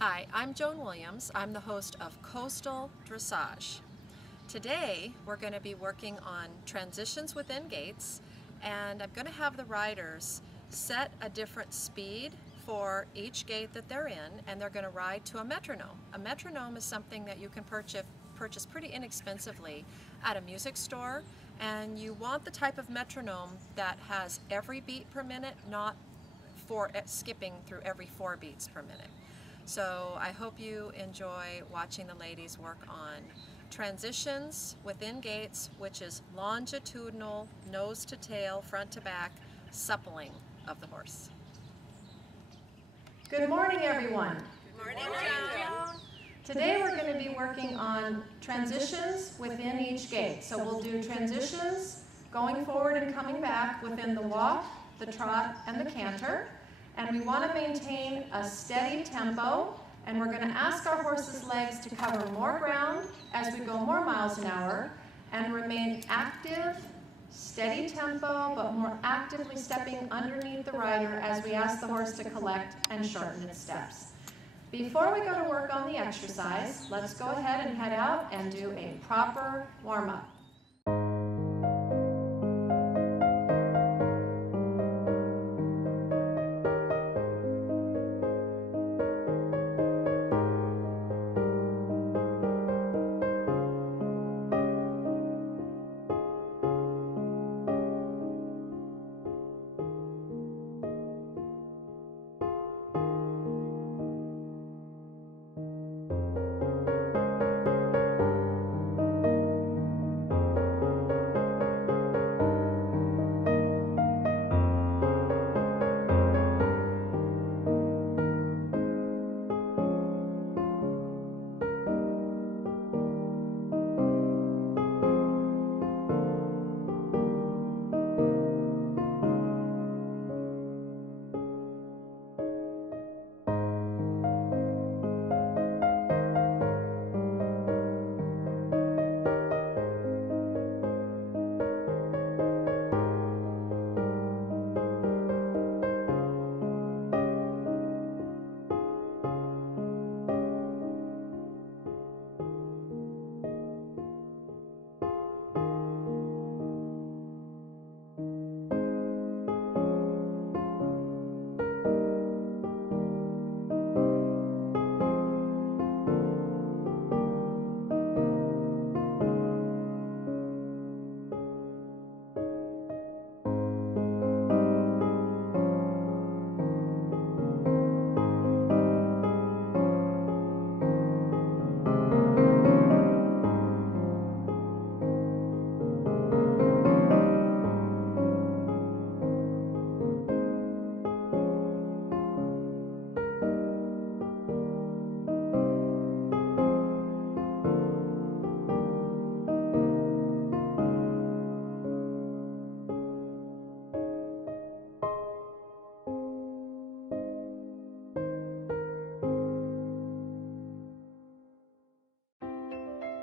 Hi, I'm Joan Williams. I'm the host of Coastal Dressage. Today we're going to be working on transitions within gaits, and I'm going to have the riders set a different speed for each gait that they're in, and they're going to ride to a metronome. A metronome is something that you can purchase pretty inexpensively at a music store, and you want the type of metronome that has every beat per minute, not skipping through every 4 beats per minute. So I hope you enjoy watching the ladies work on transitions within gaits, which is longitudinal, nose to tail, front to back, suppling of the horse. Good morning, everyone. Good morning, Joan. Today we're going to be working on transitions within each gait. So we'll do transitions going forward and coming back within the walk, the trot, and the canter. And we want to maintain a steady tempo, and we're going to ask our horse's legs to cover more ground as we go more miles an hour, and remain active, steady tempo, but more actively stepping underneath the rider as we ask the horse to collect and shorten its steps. Before we go to work on the exercise, let's go ahead and head out and do a proper warm-up.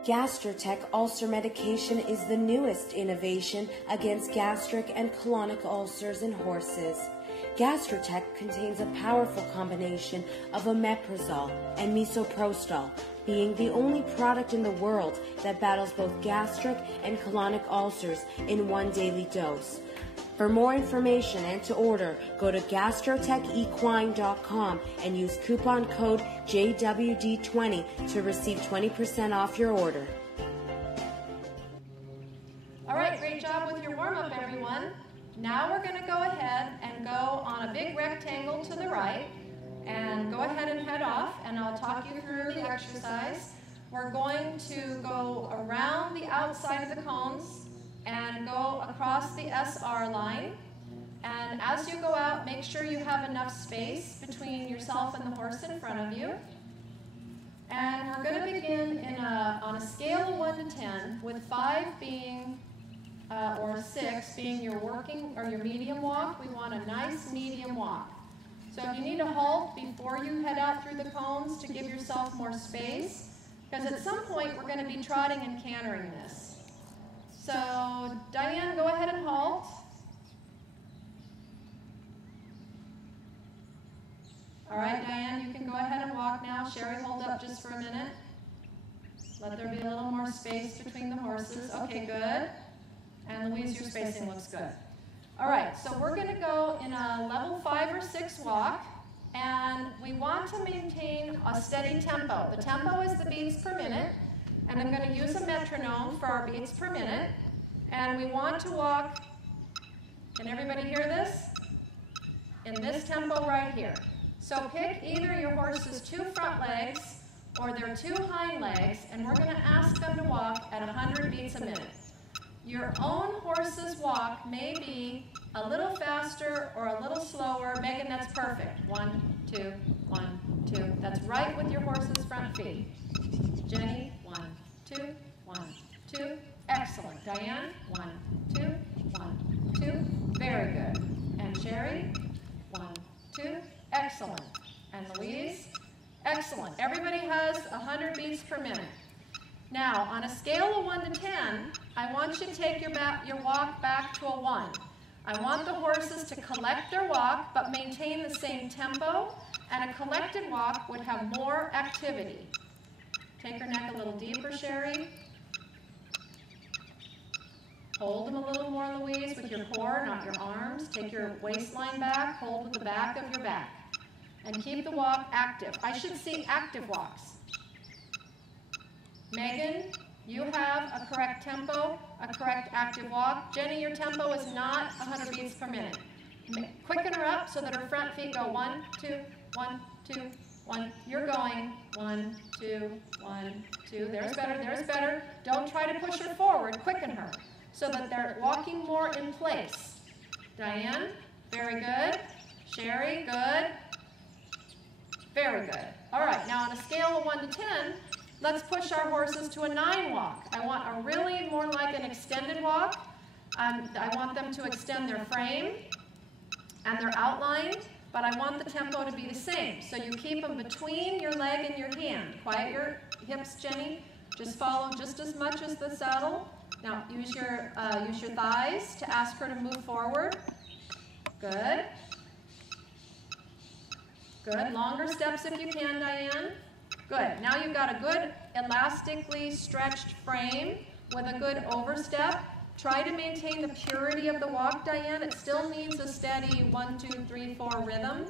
Gastrotech ulcer medication is the newest innovation against gastric and colonic ulcers in horses. Gastrotech contains a powerful combination of omeprazole and misoprostol, being the only product in the world that battles both gastric and colonic ulcers in one daily dose. For more information and to order, go to gastrotechequine.com and use coupon code JWD20 to receive 20% off your order. All right, great job with your warm-up, everyone. Now we're going to go ahead and go on a big rectangle to the right, and go ahead and head off, and I'll talk you through the exercise. We're going to go around the outside of the cones and go across the SR line. And as you go out, make sure you have enough space between yourself and the horse in front of you. And we're going to begin on a scale of 1 to 10, with 5 being, or 6 being your working or your medium walk. We want a nice medium walk. So if you need to halt before you head out through the cones to give yourself more space, because at some point we're going to be trotting and cantering this. So Diane, go ahead and halt. All right, Diane, you can go ahead and walk now. Sherry, hold up just for a minute. Let there be a little more space between the horses. Okay, good. And Louise, your spacing looks good. All right, so we're going to go in a level 5 or 6 walk, and we want to maintain a steady tempo. The tempo is the beats per minute, and I'm going to use a metronome for our beats per minute, and we want to walk, can everybody hear this? In this tempo right here. So pick either your horse's 2 front legs or their 2 hind legs, and we're going to ask them to walk at 100 beats a minute. Your own horse's walk may be a little faster or a little slower. Megan, that's perfect. 1, 2, 1, 2. That's right with your horse's front feet. Jenny, 1, 2, 1, 2. Excellent. Diane, 1, 2, 1, 2. Very good. And Sherry, 1, 2. Excellent. And Louise? Excellent. Everybody has 100 beats per minute. Now, on a scale of 1 to 10, I want you to take your walk back to a 1. I want the horses to collect their walk, but maintain the same tempo, and a collected walk would have more activity. Take her neck a little deeper, Sherry. Hold them a little more, Louise, with your core, not your arms. Take your waistline back, hold with the back of your back. And keep the walk active. I should see active walks. Megan, you have a correct tempo, a correct active walk. Jenny, your tempo is not 100 beats per minute. Quicken her up so that her front feet go 1, 2, 1, 2, 1. You're going 1, 2, 1, 2. There's better, there's better. Don't try to push her forward. Quicken her so that they're walking more in place. Diane, very good. Sherry, good. Very good. All right, now on a scale of 1 to 10, let's push our horses to a 9 walk. I want a really more like an extended walk. I want them to extend their frame and their outline, but I want the tempo to be the same. So you keep them between your leg and your hand. Quiet your hips, Jenny. Just follow just as much as the saddle. Now use your thighs to ask her to move forward. Good. Good. Longer steps if you can, Diane. Good. Now you've got a good elastically stretched frame with a good overstep. Try to maintain the purity of the walk, Diane. It still needs a steady 1, 2, 3, 4 rhythm.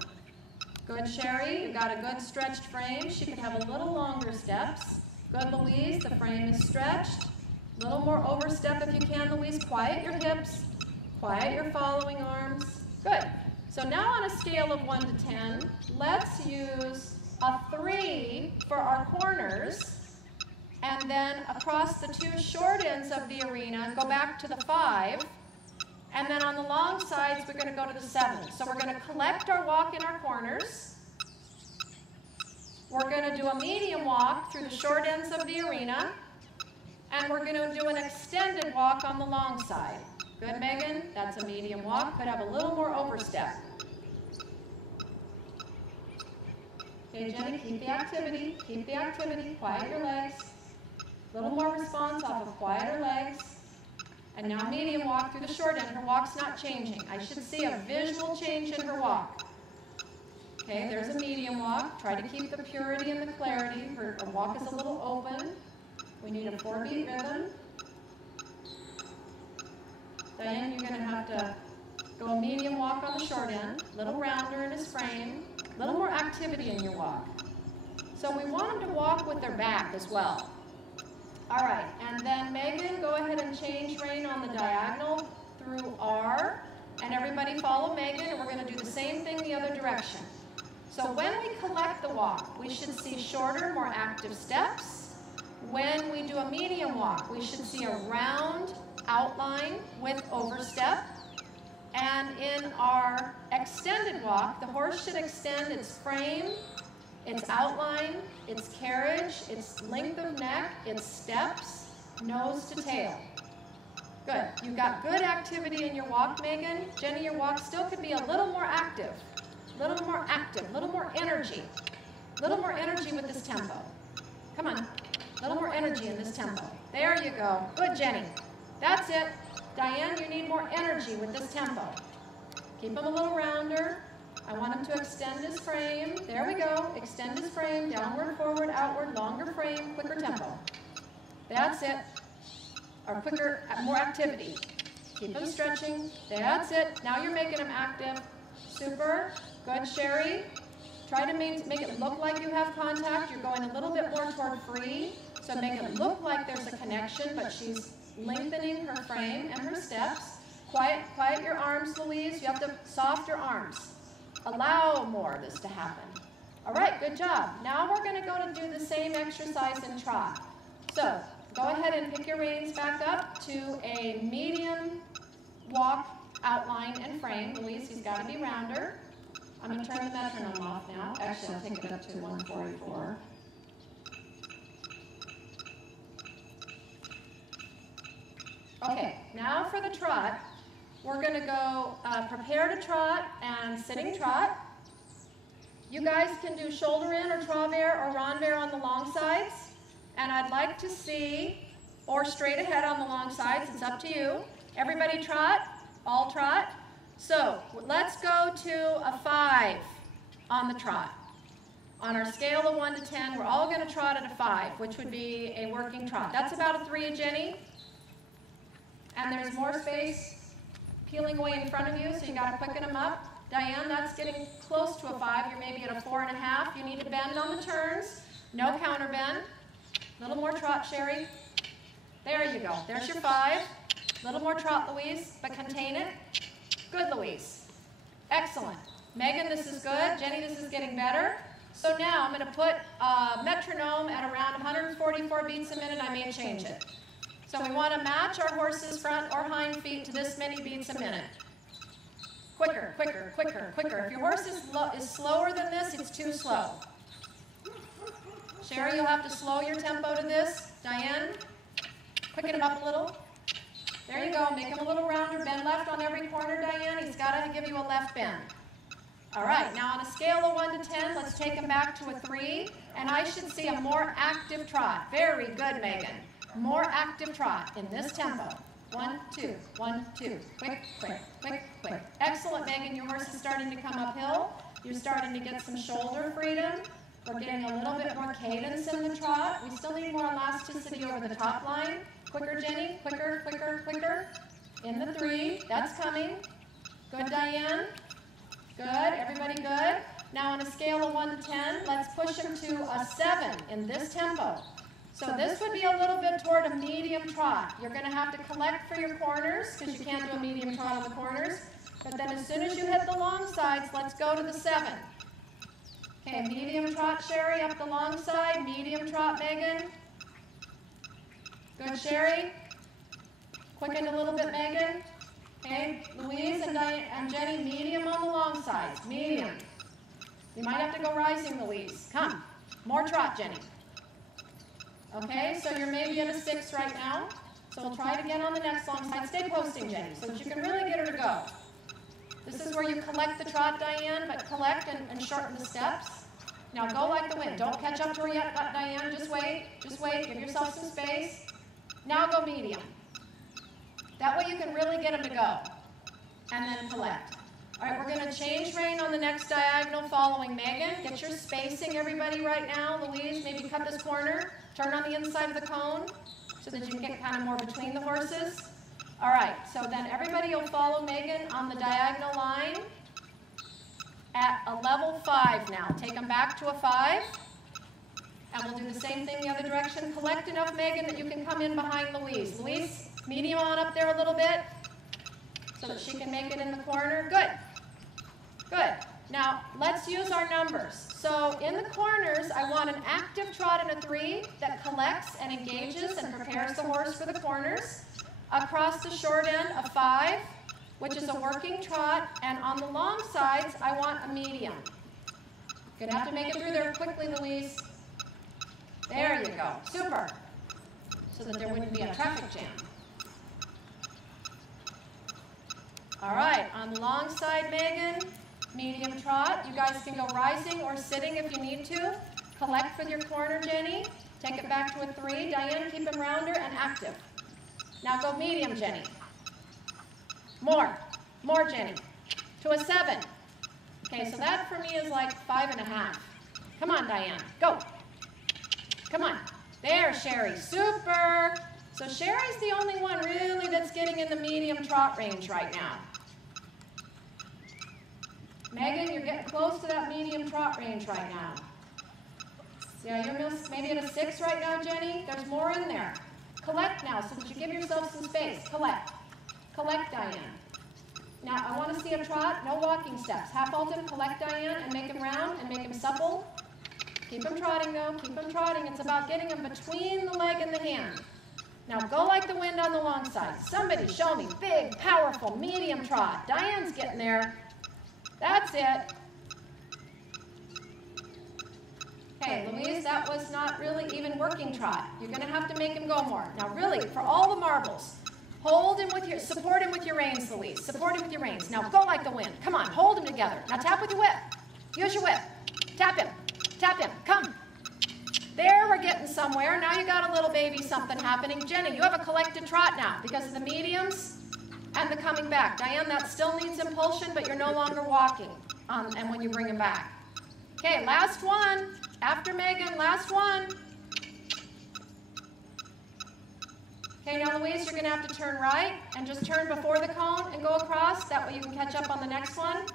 Good, Sherry. You've got a good stretched frame. She could have a little longer steps. Good, Louise. The frame is stretched. A little more overstep if you can, Louise. Quiet your hips. Quiet your following arms. Good. So now on a scale of 1 to 10, let's use a 3 for our corners, and then across the 2 short ends of the arena, go back to the 5, and then on the long sides, we're going to go to the 7. So we're going to collect our walk in our corners. We're going to do a medium walk through the short ends of the arena, and we're going to do an extended walk on the long side. Good, Megan? That's a medium walk. Could have a little more overstep. Okay, Jenny, keep the activity. Keep the activity. Quiet your legs. A little more response off of quieter legs. And now medium walk through the short end. Her walk's not changing. I should see a visual change in her walk. Okay, there's a medium walk. Try to keep the purity and the clarity. Her walk is a little open. We need a 4-beat rhythm. Diane, you're going to have to go a medium walk on the short end, a little rounder in his frame, a little more activity in your walk. So we want him to walk with their back as well. All right, and then Megan, go ahead and change rein on the diagonal through R, and everybody follow Megan, and we're going to do the same thing the other direction. So when we collect the walk, we should see shorter, more active steps. When we do a medium walk, we should see a round outline with overstep. And in our extended walk, the horse should extend its frame, its outline, its carriage, its length of neck, its steps, nose to tail. Good. You've got good activity in your walk, Megan. Jenny, your walk still could be a little more active, a little more active, a little more energy. A little more energy with this tempo. Come on. A little more energy in this tempo. There you go. Good, Jenny. That's it. Diane, you need more energy with this tempo. Keep them a little rounder. I want him to extend his frame. There we go. Extend his frame. Downward, forward, outward, longer frame, quicker tempo. That's it. Or quicker, more activity. Keep him stretching. That's it. Now you're making him active. Super. Good, Sherry. Try to make it look like you have contact. You're going a little bit more toward free. So make it look like there's a connection, but she's lengthening her frame and her steps. Quiet your arms, Louise. You have to soft your arms. Allow more of this to happen. All right, good job. Now we're going to go to do the same exercise in trot. So go ahead and pick your reins back up to a medium walk, outline, and frame. Louise, he's got to be rounder. I'm going to turn the metronome off now. Actually, I'll take it up to 144. Okay, now for the trot. We're going to go prepare to trot and sitting trot. You guys can do shoulder in or travers or renvers on the long sides. And I'd like to see, or straight ahead on the long sides, it's up to you. Everybody trot, all trot. So let's go to a 5 on the trot. On our scale of 1 to 10, we're all going to trot at a 5, which would be a working trot. That's about a 3, Jenny. And there's more space peeling away in front of you, so you got to quicken them up. Diane, that's getting close to a 5. You're maybe at a 4.5. You need to bend on the turns. No counter bend. A little more trot, Sherry. There you go. There's your 5. A little more trot, Louise, but contain it. Good, Louise. Excellent. Megan, this is good. Jenny, this is getting better. So now I'm going to put a metronome at around 144 beats a minute. I may change it. So we want to match our horse's front or hind feet to this many beats a minute. Quicker, quicker, quicker, quicker. If your horse is slower than this, it's too slow. Sherry, you'll have to slow your tempo to this. Diane, quicken it up a little. There you go. Make him a little rounder. Bend left on every corner, Diane. He's got to give you a left bend. All right. Now on a scale of 1 to 10, let's take him back to a 3. And I should see a more active trot. Very good, Megan. More active trot in this tempo. 1, 2, 1, 2. Quick, quick, quick, quick. Excellent, Megan. Your horse is starting to come uphill. You're starting to get some shoulder freedom. We're getting a little bit more cadence in the trot. We still need more elasticity over the top line. Quicker, Jenny. Quicker, quicker, quicker. In the 3. That's coming. Good, Diane. Good. Everybody good? Now on a scale of 1 to 10, let's push him to a 7 in this tempo. So this would be a little bit toward a medium trot. You're going to have to collect for your corners because you can't do a medium trot on the corners. But then as soon as you hit the long sides, let's go to the 7. Okay, medium trot, Sherry, up the long side. Medium trot, Megan. Good, Sherry. Quicken a little bit, Megan. Okay, Louise and Jenny, medium on the long sides. Medium. You might have to go rising, Louise. Come. More trot, Jenny. Okay, so you're maybe at a 6 right now. So we'll try to get on the next long side. Stay posting, Jenny, so that you can really get her to go. This is where you collect the trot, Diane, but collect and shorten the steps. Now go like the wind. Don't catch up to her yet, Diane. Just wait. Just wait. Give yourself some space. Now go medium. That way you can really get them to go. And then collect. All right, we're going to change rein on the next diagonal following Megan. Get your spacing, everybody, right now. Louise, maybe cut this corner. Turn on the inside of the cone so that you can get kind of more between the horses. All right, so then everybody will follow Megan on the diagonal line at a level 5 now. Take them back to a 5. And we'll do the same thing the other direction. Collect enough, Megan, that you can come in behind Louise. Louise, medium on up there a little bit so that she can make it in the corner. Good. Good. Now, let's use our numbers. So in the corners, I want an active trot in a 3 that collects and engages and prepares the horse for the corners. Across the short end, a 5, which is a working trot. And on the long sides, I want a medium. You're going to have to make it through there quickly, Louise. There you go. Super. So that there wouldn't be a traffic jam. All right, on the long side, Megan, medium trot. You guys can go rising or sitting if you need to. Collect with your corner, Jenny. Take it back to a 3. Diane, keep him rounder and active. Now go medium, Jenny. More. More, Jenny. To a 7. Okay, so that for me is like 5.5. Come on, Diane, go. Come on. There, Sherry, super. So Sherry's the only one really that's getting in the medium trot range right now. Megan, you're getting close to that medium trot range right now. Yeah, you're maybe at a 6 right now, Jenny. There's more in there. Collect now so that you give yourself some space. Collect. Collect, Diane. Now, I want to see a trot, no walking steps. Half vault him, collect, Diane, and make him round and make him supple. Keep him trotting, though. Keep him trotting. It's about getting him between the leg and the hand. Now, go like the wind on the long side. Somebody show me big, powerful, medium trot. Diane's getting there. That's it. Okay, Louise, that was not really even working trot. You're going to have to make him go more. Now, really, for all the marbles, hold him with your, support him with your reins, Louise. Support him with your reins. Now, go like the wind. Come on, hold him together. Now, tap with your whip. Use your whip. Tap him. Tap him. Come. There, we're getting somewhere. Now you got a little baby something happening. Jenny, you have a collected trot now because of the mediums and the coming back. Diane, that still needs impulsion, but you're no longer walking and when you bring him back. Okay, last one. After Megan, last one. Okay, now Louise, you're going to have to turn right and just turn before the cone and go across. That way you can catch up on the next one.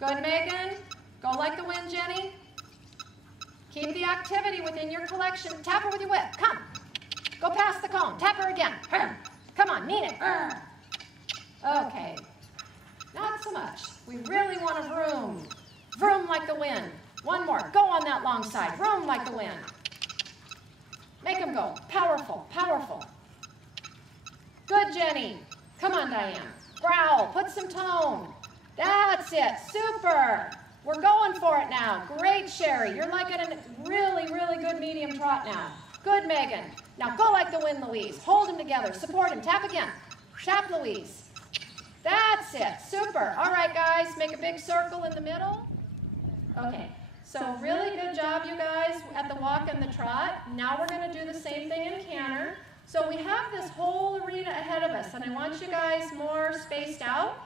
Good, Megan. Go like the wind, Jenny. Keep the activity within your collection. Tap her with your whip. Come. Go past the cone. Tap her again. Come on, mean it. Okay. Not so much. We really want to vroom. Vroom like the wind. One more. Go on that long side. Vroom like the wind. Make them go. Powerful. Powerful. Good, Jenny. Come on, Diane. Growl. Put some tone. That's it. Super. We're going for it now. Great, Sherry. You're like at a really, really good medium trot now. Good, Megan. Now go like the wind, Louise. Hold him together. Support him. Tap again. Tap, Louise. That's it. Super. All right, guys. Make a big circle in the middle. Okay. So really good job, you guys, at the walk and the trot. Now we're going to do the same thing in canter. So we have this whole arena ahead of us, and I want you guys more spaced out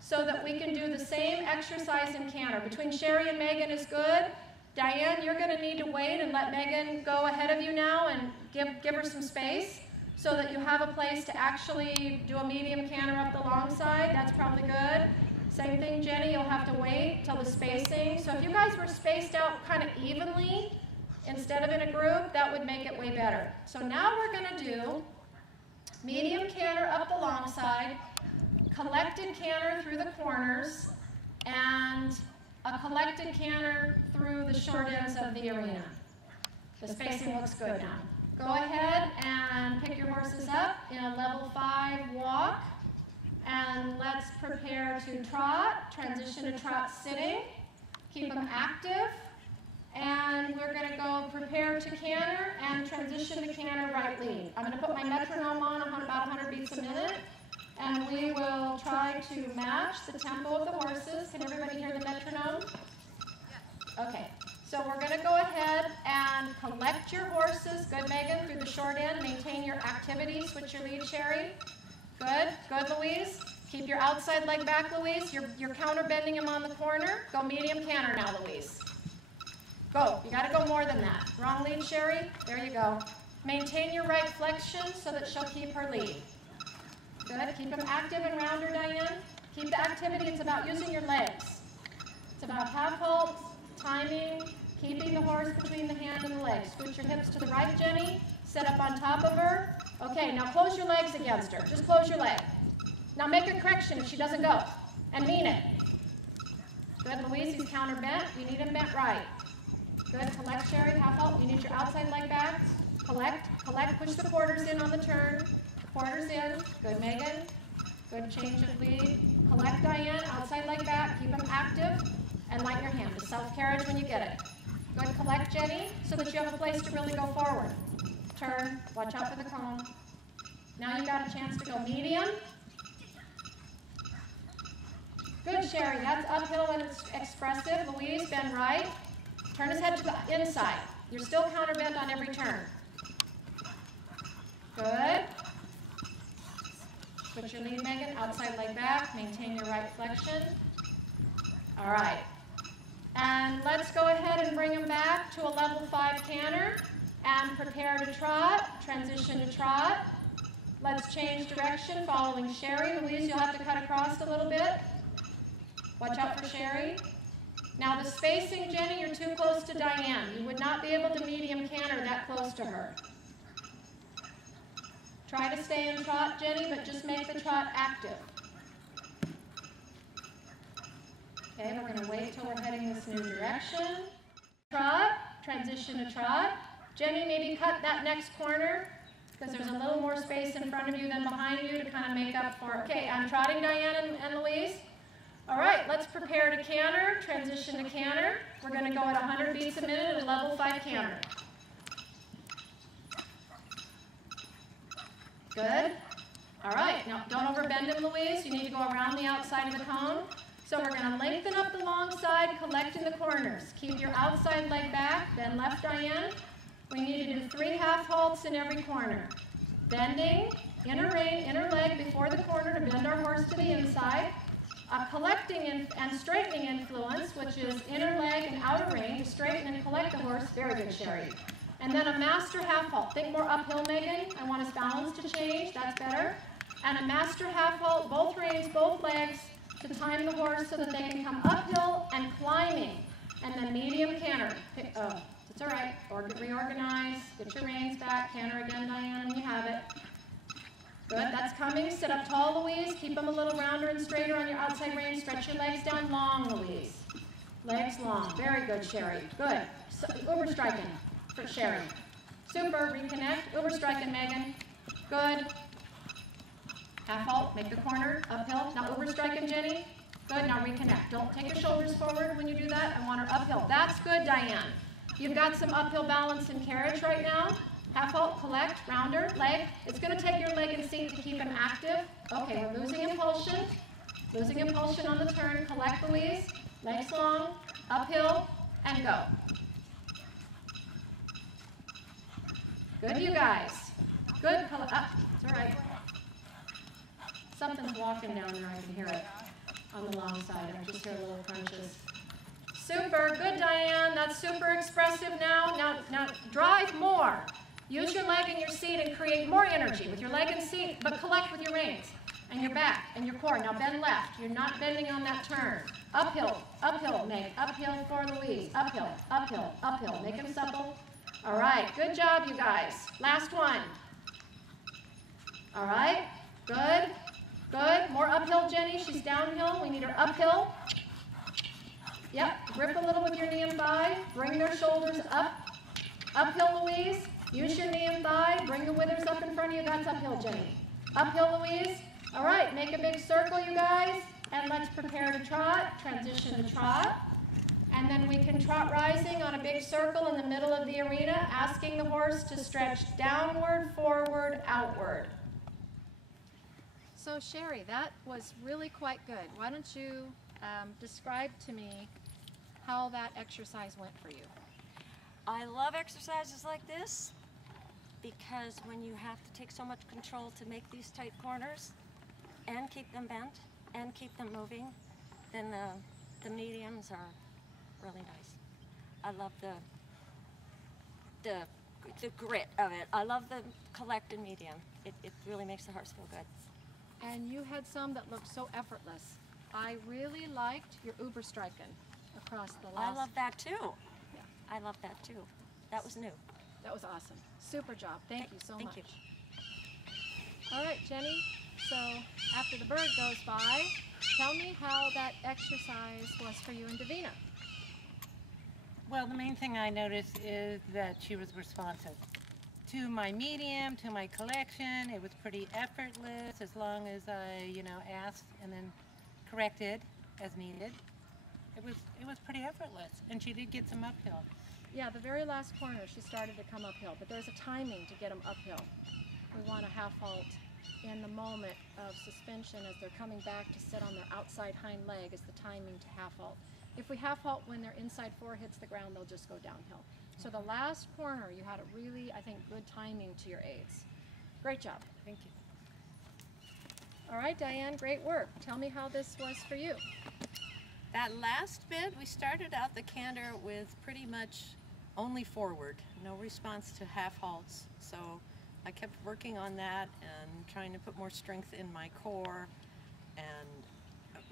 so that we can do the same exercise in canter. Between Sherry and Megan is good. Diane, you're going to need to wait and let Megan go ahead of you now and give her some space so that you have a place to actually do a medium canter up the long side. That's probably good. Same thing, Jenny, you'll have to wait till the spacing. So if you guys were spaced out kind of evenly instead of in a group, that would make it way better. So now we're going to do medium canter up the long side, collected canter through the corners, and a collected canter through the short ends of the arena. The spacing looks good now. Go ahead and pick your horses up in a level 5 walk. And let's prepare to trot, transition to trot sitting, keep them active, and we're going to go prepare to canter and transition to canter right lead. I'm going to put my metronome on about 100 beats a minute, and we will try to match the tempo of the horses. Can everybody hear the metronome? Okay, so we're going to go ahead and collect your horses. Good, Megan, through the short end. Maintain your activity. Switch your lead, Sherry. Good, good, Louise. Keep your outside leg back, Louise. You're counter bending him on the corner. Go medium canter now, Louise. Go, you gotta go more than that. Wrong lead, Sherry. There you go. Maintain your right flexion so that she'll keep her lead. Good, keep him active and rounder, Diane. Keep the activity, it's about using your legs. It's about half halt, timing, keeping the horse between the hand and the legs. Scoot your hips to the right, Jenny. Sit up on top of her. Okay, now close your legs against her. Just close your leg. Now make a correction if she doesn't go. And mean it. Good, Louise, he's counter bent. You need him bent right. Good, collect, Sherry, half halt. You need your outside leg back. Collect, collect, push the quarters in on the turn. Quarters in. Good, Megan. Good change of lead. Collect, Diane, outside leg back. Keep him active. And light your hand. The self-carriage when you get it. Good, collect, Jenny, so that you have a place to really go forward. Turn, watch out for the cone. Now you've got a chance to go medium. Good, Sherry, that's uphill and it's expressive. Louise, bend right. Turn his head to the inside. You're still counter bent on every turn. Good. Put your lead, Megan, outside leg back. Maintain your right flexion. All right. And let's go ahead and bring them back to a level 5 canter and prepare to trot, transition to trot. Let's change direction following Sherry. Louise, you'll have to cut across a little bit. Watch out for Sherry. Now the spacing, Jenny, you're too close to Diane. You would not be able to medium canter that close to her. Try to stay in trot, Jenny, but just make the trot active. Okay, we're going to wait till we're heading this new direction. Trot, transition to trot. Jenny, maybe cut that next corner because there's a little more space in front of you than behind you to kind of make up for. Okay, I'm trotting Diane and Louise. All right, let's prepare to canter, transition to canter. We're going to go at 100 beats a minute at a level 5 canter. Good. All right, now don't overbend him, Louise. You need to go around the outside of the cone. So we're going to lengthen up the long side, collect in the corners. Keep your outside leg back, then left, Diane. We need to do 3 half halts in every corner. Bending, inner leg before the corner to bend our horse to the inside. A collecting and straightening influence, which is inner leg and outer rein to straighten and collect the horse. Very good, Sherry. And then a master half halt. Think more uphill, Megan. I want his balance to change. That's better. And a master half halt, both reins, both legs, to time the horse so that they can come uphill and climbing. And then medium canter. Oh, it's all right. Reorganize. Get your reins back. Canter again, Diane, and you have it. Good. That's coming. Sit up tall, Louise. Keep them a little rounder and straighter on your outside rein. Stretch your legs down long, Louise. Legs long. Very good, Sherry. Good. So, uber striking for Sherry. Super. Reconnect. Uber striking, Megan. Good. Half halt. Make the corner. Uphill. Now uber striking, Jenny. Good. Now reconnect. Don't take your shoulders forward when you do that. I want her uphill. That's good, Diane. You've got some uphill balance and carriage right now. Half halt, collect, rounder, leg. It's going to take your leg and seat to keep him active. Okay, we're losing impulsion. Losing impulsion on the turn. Collect, Louise. Legs long, uphill, and go. Good, you guys. Good. It's all right. Something's walking down there. I can hear it on the long side. I just hear little crunches. Super. Good, Diane. That's super expressive now. Now drive more. Use your leg and your seat and create more energy with your leg and seat, but collect with your reins and your back and your core. Now bend left. You're not bending on that turn. Uphill, uphill, Meg. Uphill for Louise. Uphill, uphill, uphill. Make him supple. All right. Good job, you guys. Last one. All right. Good. Good. More uphill, Jenny. She's downhill. We need her uphill. Yep. Grip a little with your knee and thigh. Bring their shoulders up. Uphill, Louise. Use your knee and thigh. Bring the withers up in front of you. That's uphill, Jenny. Uphill, Louise. All right, make a big circle, you guys. And let's prepare to trot. Transition to trot. And then we can trot rising on a big circle in the middle of the arena, asking the horse to stretch downward, forward, outward. So Sherry, that was really quite good. Why don't you describe to me how that exercise went for you? I love exercises like this because when you have to take so much control to make these tight corners and keep them bent and keep them moving, then the mediums are really nice. I love the grit of it. I love the collect and medium. It really makes the horse feel good. And you had some that looked so effortless. I really liked your uber striking across the last. I love that too. I love that too. That was new. That was awesome. Super job. Thank you so much. Thank you. All right, Jenny. So after the bird goes by, tell me how that exercise was for you and Davina. Well, the main thing I noticed is that she was responsive to my medium, to my collection. It was pretty effortless as long as I, asked and then corrected as needed. It was pretty effortless, and she did get some uphill. Yeah, the very last corner she started to come uphill, but there's a timing to get them uphill. We want a half halt in the moment of suspension as they're coming back to sit on their outside hind leg is the timing to half halt. If we half halt when their inside fore hits the ground, they'll just go downhill. So the last corner, you had a really, I think, good timing to your aids. Great job. Thank you. All right, Diane, great work. Tell me how this was for you. That last bit, we started out the canter with pretty much only forward, no response to half halts. So I kept working on that and trying to put more strength in my core and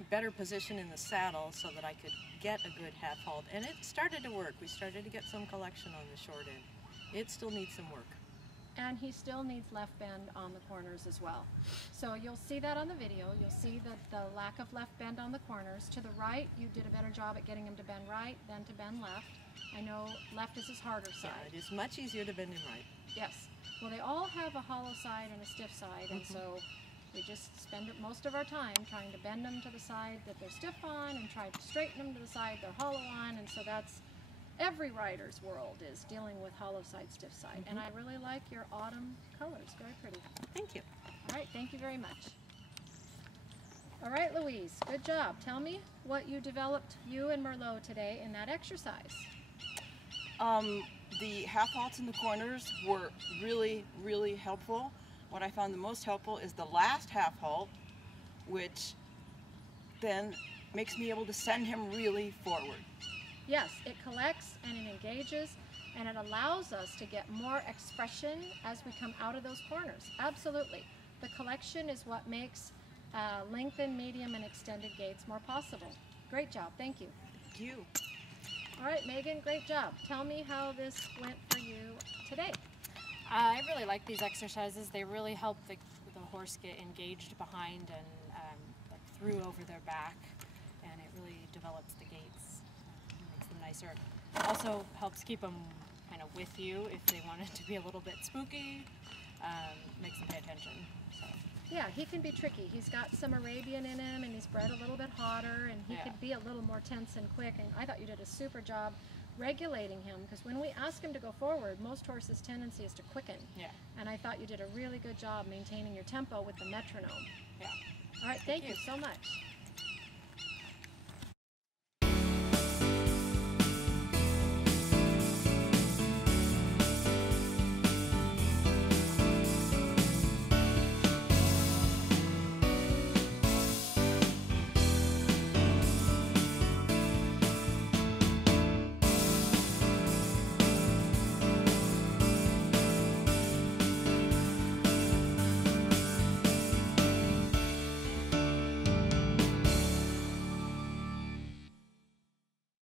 better position in the saddle so that I could get a good half halt. And it started to work. We started to get some collection on the short end. It still needs some work. And he still needs left bend on the corners as well. So you'll see that on the video. You'll see that the lack of left bend on the corners. To the right, you did a better job at getting him to bend right than to bend left. I know left is his harder side. Yeah, it is much easier to bend him right. Yes. Well, they all have a hollow side and a stiff side, and so we just spend most of our time trying to bend them to the side that they're stiff on and try to straighten them to the side they're hollow on, and so that's every rider's world is dealing with hollow side, stiff side. And I really like your autumn colors. Very pretty. Thank you. All right, thank you very much. All right, Louise, good job. Tell me what you developed, you and Merlot, today in that exercise. The half halts in the corners were really, really helpful. What I found the most helpful is the last half halt, which then makes me able to send him really forward. Yes, it collects and it engages and it allows us to get more expression as we come out of those corners. Absolutely. The collection is what makes lengthened, medium, and extended gaits more possible. Great job. Thank you. Thank you. All right, Megan, great job. Tell me how this went for you today. I really like these exercises. They really help the horse get engaged behind and like through over their back, and it really develops the gaits, makes them nicer. It also helps keep them kind of with you if they want it to be a little bit spooky, makes them pay attention. So. Yeah, he can be tricky. He's got some Arabian in him, and he's bred a little bit hotter, and he could be a little more tense and quick, and I thought you did a super job regulating him, because when we ask him to go forward, most horses' tendency is to quicken. Yeah. And I thought you did a really good job maintaining your tempo with the metronome. Yeah. All right, thank you so much.